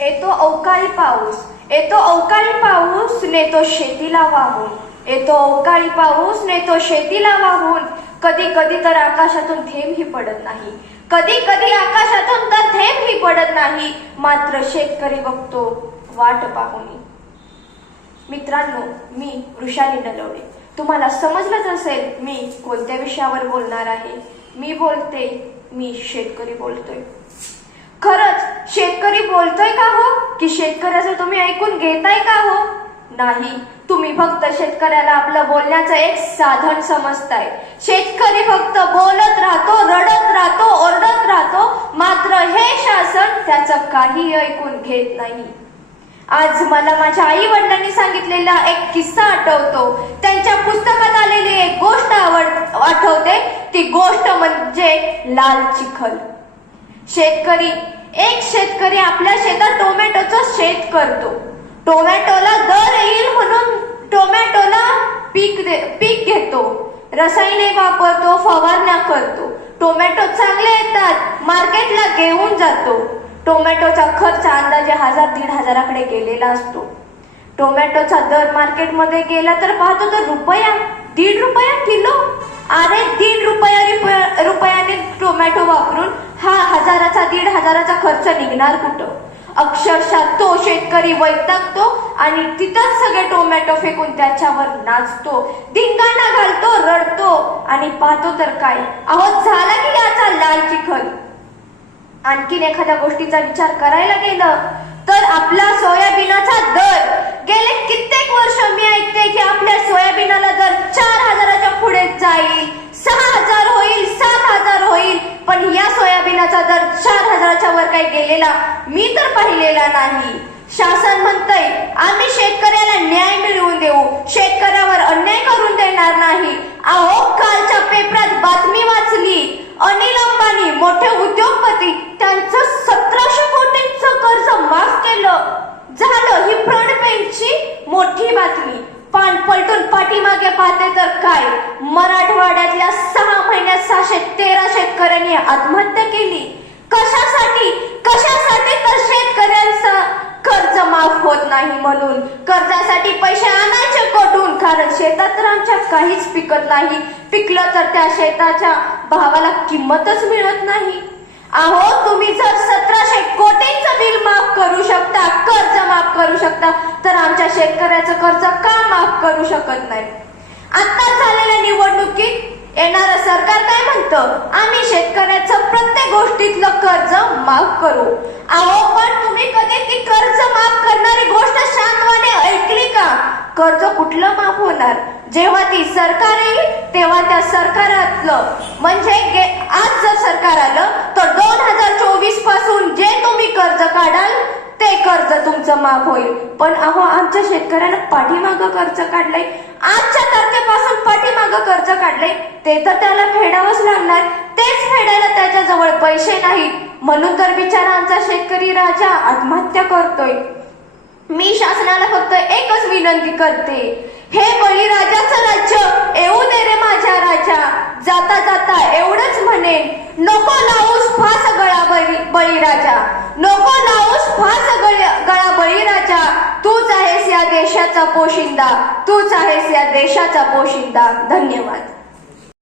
येतो अवकाळी पाऊस. येतो अवकाळी पाऊस नेतो शेतीला वाहून. येतो अवकाळी पाऊस नेतो शेतीला वाहून. कधी कधी तर आकाशातून थेंबही पडत नाही. कधी कधी आकाशातून तर थेंबही पडत नाही. मात्र शेतकरी बघतो वाट पाहून. मित्रांनो मी वृषाली नलवडे. तुम्हाला समजलंच असेल मी कोणत्या विषयावर बोलणार आहे. मी बोलते मी शेतकरी बोलतोय. बोलतोय का हो? की शेतकऱ्याचं तुम्ही ऐकून घेताय का हो? नाही. तुम्ही फक्त शेतकऱ्याला आपलं बोलण्याचं एक साधन समजताय. शेतकरी फक्त बोलत राहतो रडत राहतो ओरडत राहतो. मात्र हे शासन त्याचं काही ऐकून घेत नाही. आज मला माझ्या आई वडिलांनी सांगितलेला एक किस्सा आठवतो. त्यांच्या पुस्तकात आलेली एक गोष्ट आवड आठवते. ती गोष्ट म्हणजे लाल चिखल. शेतकरी एक शेतकरी आपल्या शेतात टोमॅटोचं शेत करतो. टोमॅटोला दर येईल म्हणून टोमॅटोला पीक दे- पीक घेतो. रसायने वापरतो फवारण्या करतो. टोमॅटो चांगले येतात मार्केटला घेऊन जातो. टोमॅटोचा खर्च अंदाजे हजार दीड हजाराकडे गेलेला असतो. टोमॅटोचा दर मार्केटमध्ये गेला तर पाहतो तर रुपया दीड रुपया किलो. अरे दीड रुपया रुपया- रुपयाने टोमॅटो वापरून हा हजाराचा खर्च निघणार कुठं? अक्षरशः तो शेतकरी वैतागतो आणि तिथंच सगळे टोमॅटो फेकून त्याच्यावर नाचतो. धिंगाणा घालतो रडतो आणि पाहतो तर काय? अहो झाला की याचा लाल चिखल. आणखीन एखाद्या गोष्टीचा विचार करायला गेलं तर आपला सोयाबीनाचा दर गेले कित्येक वर्ष मी ऐकते की आपल्या सोयाबीनाला दर चार हजाराच्या पुढे जाईल सहा हजार होईल सात हजार होईल पण या सोयाबीनाचा दर चार हजाराच्या केलेला मी तर पाहिलेला नाही. शासन म्हणतंय आम्ही शेतकऱ्याला न्याय मिळवून देऊ. शेतकऱ्यावर अन्याय करून देणार नाही. अहो कालच्या पेपरात बातमी वाचली. अनिल अंबानी मोठे उद्योगपती त्यांचं सतराशे कोटींचं कर्ज माफ केलं. झालं ही फ्रंट पेजची मोठी बातमी. पान पलटून पाठीमागे पाहते तर काय? मराठवाड्यातल्या सहा महिन्यात सहाशे तेरा शेतकऱ्यांनी आत्महत्या केली. कशासाठी? कशासाठी तर शेतकऱ्यांचं कर्ज माफ होत नाही म्हणून? कर्जासाठी पैसे आणायचे कोठून? कारण शेतात तर आमच्या काहीच पिकत नाही. पिकलं तर त्या शेताच्या भावाला किंमतच मिळत नाही. अहो तुम्ही जर सतराशे कोटींचं बिल माफ करू शकता कर्ज माफ करू शकता तर आमच्या शेतकऱ्याचं कर्ज का माफ करू शकत नाही? आता झालेल्या निवडणुकीत येणारं सरकार काय म्हणतं? आम्ही शेतकऱ्याचं प्रत्येक गोष्टीतलं कर्ज माफ करू. अहो पण तुम्ही कधी ती कर्ज माफ करणारी गोष्ट शांतवाने ऐकली का? कर्ज कुठलं माफ होणार? जेव्हा ती सरकार येईल तेव्हा त्या सरकारातलं. म्हणजे गे- आज जर सरकार आलं तर दोन हजार चोवीसपासून जे तुम्ही कर्ज काढाल ते कर्ज तुमचं माफ होईल. पण अहो आमच्या शेतकऱ्यानं पाठीमाग कर्ज काढलंय. आजच्या तारखेपासून पाठीमाग कर्ज काढलंय. ते तर त्याला फेडावंच लागणार. तेच फेडायला त्याच्याजवळ पैसे नाही म्हणून तर बिचारा आमचा शेतकरी राजा आत्महत्या करतोय. मी शासनाला फक्त एकच विनंती करते. हे बळीराजाचं राज्य येऊ दे रे माझ्या राजा. जाता जाता एवढंच म्हणेन. नको बळीराजा. नको लावूस फास गळा बळीराजा. तूच आहेस या देशाचा पोशिंदा. तूच आहेस या देशाचा पोशिंदा. धन्यवाद.